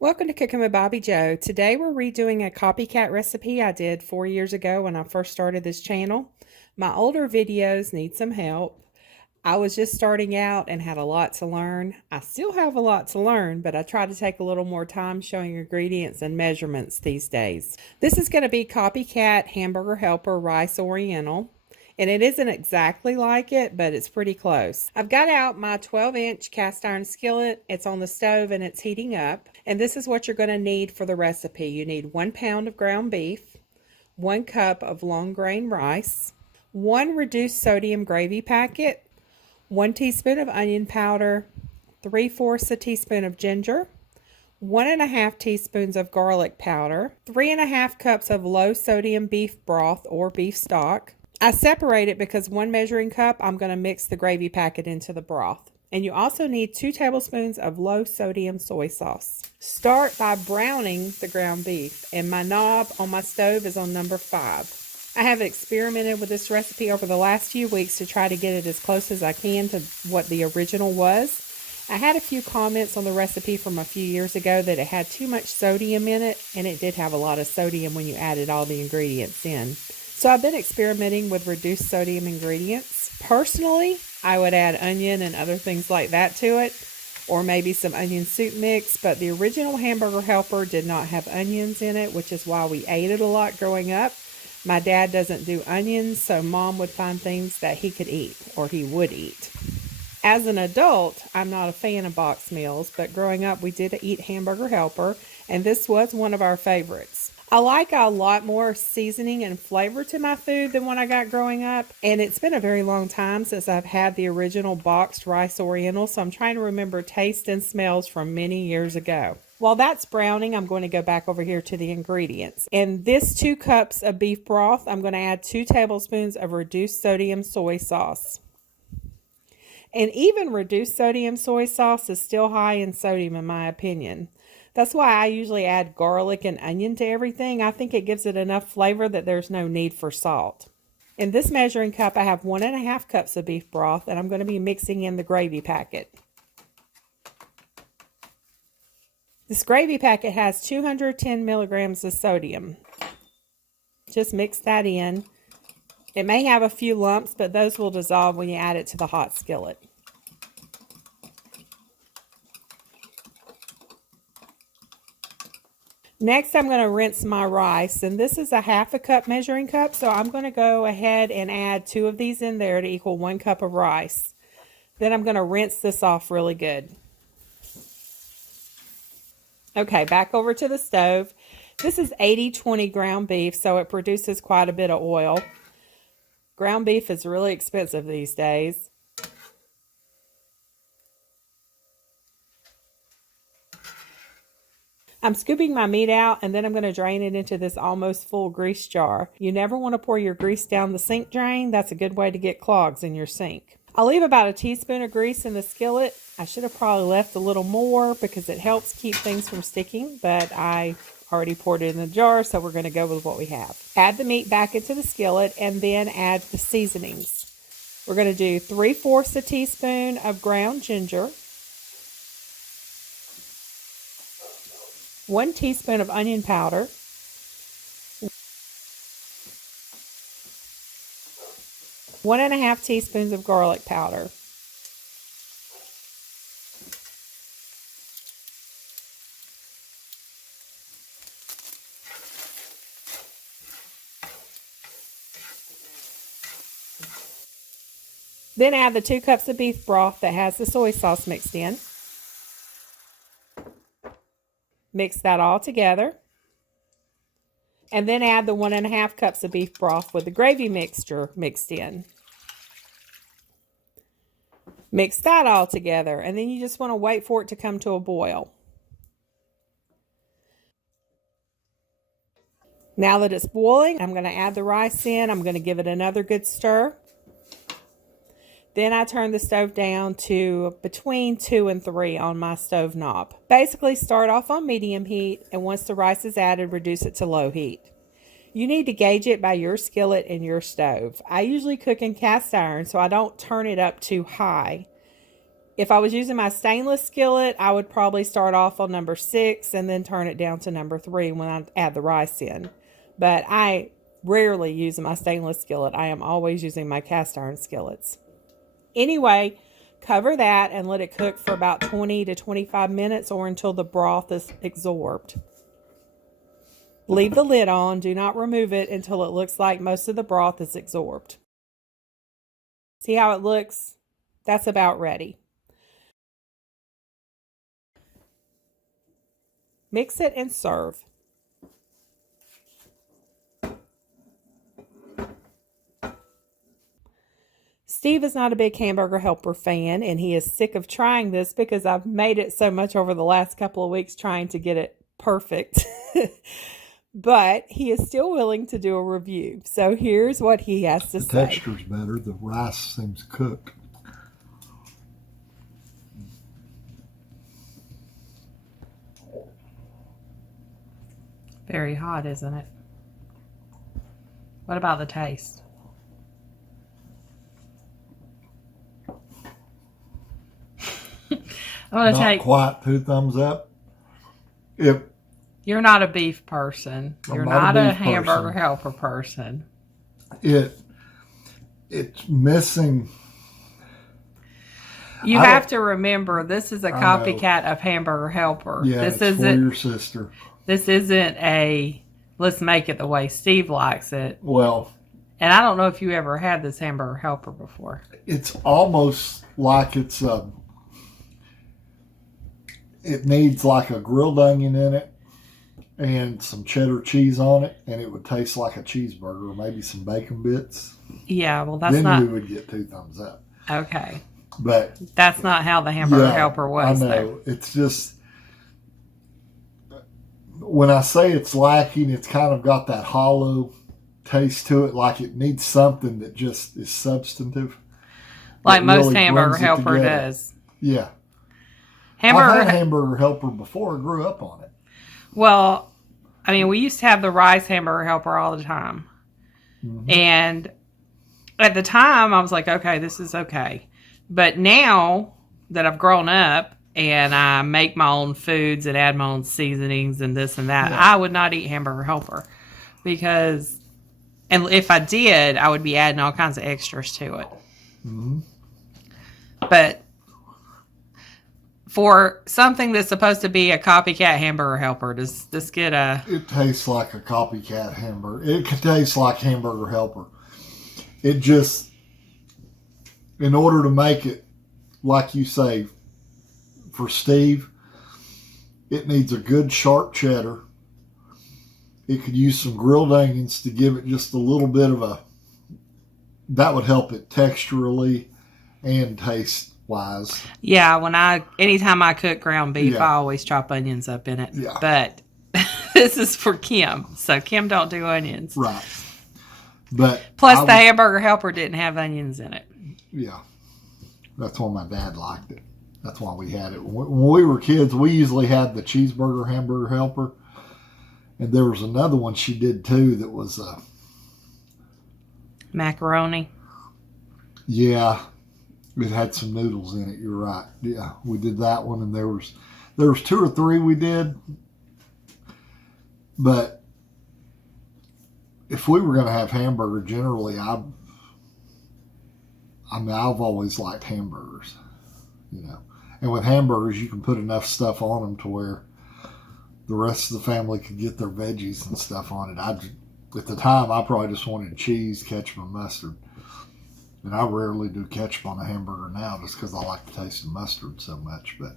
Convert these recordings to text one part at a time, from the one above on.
Welcome to Cooking with Bobby Joe. Today we're redoing a copycat recipe I did 4 years ago when I first started this channel. My older videos need some help. I was just starting out and had a lot to learn. I still have a lot to learn, but I try to take a little more time showing ingredients and measurements these days. This is going to be Copycat Hamburger Helper Rice Oriental. And it isn't exactly like it, but it's pretty close. I've got out my 12-inch cast iron skillet. It's on the stove and it's heating up. And this is what you're going to need for the recipe. You need 1 pound of ground beef, 1 cup of long grain rice, 1 reduced sodium gravy packet, 1 teaspoon of onion powder, 3/4 a teaspoon of ginger, 1½ teaspoons of garlic powder, 3½ cups of low sodium beef broth or beef stock. I separate it because 1 measuring cup, I'm going to mix the gravy packet into the broth. And you also need 2 tablespoons of low sodium soy sauce. Start by browning the ground beef, and my knob on my stove is on number 5. I have experimented with this recipe over the last few weeks to try to get it as close as I can to what the original was. I had a few comments on the recipe from a few years ago that it had too much sodium in it, and it did have a lot of sodium when you added all the ingredients in. So I've been experimenting with reduced sodium ingredients. Personally, I would add onion and other things like that to it, or maybe some onion soup mix, but the original Hamburger Helper did not have onions in it, which is why we ate it a lot growing up. My dad doesn't do onions, so Mom would find things that he could eat, or he would eat. As an adult, I'm not a fan of box meals, but growing up we did eat Hamburger Helper, and this was one of our favorites. I like a lot more seasoning and flavor to my food than what I got growing up, and it's been a very long time since I've had the original boxed Rice Oriental, so I'm trying to remember taste and smells from many years ago. While that's browning, I'm going to go back over here to the ingredients. In this 2 cups of beef broth, I'm going to add 2 tablespoons of reduced sodium soy sauce. And even reduced sodium soy sauce is still high in sodium in my opinion. That's why I usually add garlic and onion to everything. I think it gives it enough flavor that there's no need for salt. In this measuring cup, I have 1½ cups of beef broth, and I'm going to be mixing in the gravy packet. This gravy packet has 210 milligrams of sodium. Just mix that in. It may have a few lumps, but those will dissolve when you add it to the hot skillet. Next, I'm going to rinse my rice, and this is a ½ cup measuring cup, so I'm going to go ahead and add 2 of these in there to equal 1 cup of rice. Then I'm going to rinse this off really good. Okay, back over to the stove. This is 80/20 ground beef, so it produces quite a bit of oil. Ground beef is really expensive these days. I'm scooping my meat out, and then I'm going to drain it into this almost full grease jar. You never want to pour your grease down the sink drain. That's a good way to get clogs in your sink. I'll leave about a teaspoon of grease in the skillet. I should have probably left a little more because it helps keep things from sticking, but I already poured it in the jar, so we're going to go with what we have. Add the meat back into the skillet and then add the seasonings. We're going to do 3/4 a teaspoon of ground ginger, 1 teaspoon of onion powder, 1½ teaspoons of garlic powder, then add the 2 cups of beef broth that has the soy sauce mixed in. Mix that all together. And then add the 1½ cups of beef broth with the gravy mixture mixed in. Mix that all together, and then you just want to wait for it to come to a boil. Now that it's boiling, I'm going to add the rice in. I'm going to give it another good stir. Then I turn the stove down to between 2 and 3 on my stove knob. Basically start off on medium heat, and once the rice is added, reduce it to low heat. You need to gauge it by your skillet and your stove. I usually cook in cast iron, so I don't turn it up too high. If I was using my stainless skillet, I would probably start off on number 6 and then turn it down to number 3 when I add the rice in. But I rarely use my stainless skillet. I am always using my cast iron skillets. Anyway, cover that and let it cook for about 20 to 25 minutes or until the broth is absorbed. Leave the lid on. Do not remove it until it looks like most of the broth is absorbed. See how it looks? That's about ready. Mix it and serve. Steve is not a big Hamburger Helper fan, and he is sick of trying this because I've made it so much over the last couple of weeks trying to get it perfect. But he is still willing to do a review. So here's what he has to say. The texture's better. The rice seems cooked. Very hot, isn't it? What about the taste? Not quite 2 thumbs up. You're not a beef person. You're not a Hamburger Helper person. It's missing. You have to remember, this is a copycat of Hamburger Helper. Yeah, this it's for your sister. This isn't a let's make it the way Steve likes it. Well, and I don't know if you ever had this Hamburger Helper before. It's almost like it needs like a grilled onion in it and some cheddar cheese on it, and it would taste like a cheeseburger, or maybe some bacon bits. Yeah, well, that's then not. Then you would get 2 thumbs up. Okay. But that's not how the Hamburger Helper was. I know. Though. It's just, when I say it's lacking, it's kind of got that hollow taste to it, like it needs something that just is substantive. Like most really Hamburger Helper does. Yeah. I've had Hamburger Helper before. I grew up on it. Well, I mean, we used to have the rice Hamburger Helper all the time. Mm-hmm. And at the time, I was like, okay, this is okay. But now that I've grown up and I make my own foods and add my own seasonings and this and that, I would not eat Hamburger Helper. Because, and if I did, I would be adding all kinds of extras to it. Mm-hmm. But for something that's supposed to be a copycat Hamburger Helper, does this get a... It tastes like a copycat hamburger. It could taste like Hamburger Helper. It just, in order to make it, like you say, for Steve, it needs a good sharp cheddar. It could use some grilled onions to give it just a little bit of a... That would help it texturally and taste wise. Yeah, anytime I cook ground beef, I always chop onions up in it. Yeah. But this is for Kim, so Kim don't do onions. Right. But plus the Hamburger Helper didn't have onions in it. Yeah. That's why my dad liked it. That's why we had it. When we were kids, we usually had the cheeseburger Hamburger Helper. And there was another one she did too that was macaroni. Yeah. It had some noodles in it. You're right. Yeah, we did that one, and there was 2 or 3 we did. But if we were going to have hamburger, generally, I've always liked hamburgers, you know. And with hamburgers, you can put enough stuff on them to where the rest of the family could get their veggies and stuff on it. At the time, I probably just wanted cheese, ketchup, and mustard. And I rarely do ketchup on a hamburger now just because I like the taste of mustard so much. But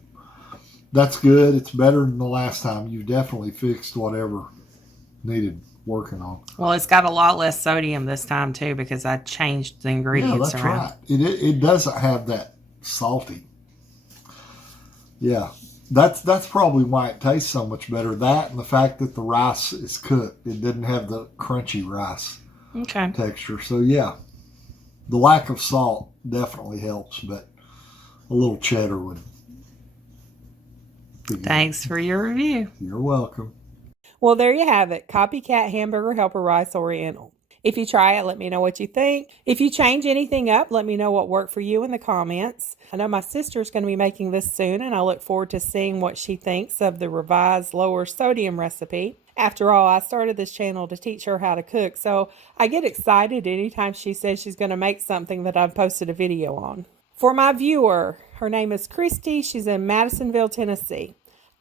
that's good. It's better than the last time. You definitely fixed whatever needed working on. Well, it's got a lot less sodium this time, too, because I changed the ingredients around. Yeah, that's right. It doesn't have that salty. Yeah. That's probably why it tastes so much better. That and the fact that the rice is cooked. It didn't have the crunchy rice texture. So, yeah. The lack of salt definitely helps, but a little cheddar would. Thanks for your review. You're welcome. Well, there you have it. Copycat Hamburger Helper Rice Oriental. If you try it, let me know what you think. If you change anything up, let me know what worked for you in the comments. I know my sister's going to be making this soon, and I look forward to seeing what she thinks of the revised lower sodium recipe. After all, I started this channel to teach her how to cook, so I get excited anytime she says she's going to make something that I've posted a video on. For my viewer, her name is Christy. She's in Madisonville, Tennessee.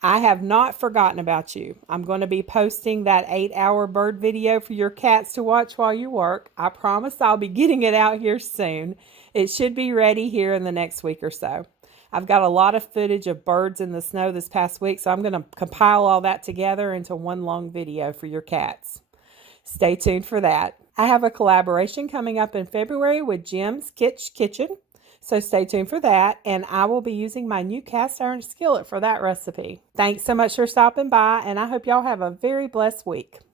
I have not forgotten about you. I'm going to be posting that 8-hour bird video for your cats to watch while you work. I promise I'll be getting it out here soon. It should be ready here in the next week or so. I've got a lot of footage of birds in the snow this past week, so I'm going to compile all that together into one long video for your cats. Stay tuned for that. I have a collaboration coming up in February with Jim's Kitchen. So stay tuned for that, and I will be using my new cast iron skillet for that recipe. Thanks so much for stopping by, and I hope y'all have a very blessed week.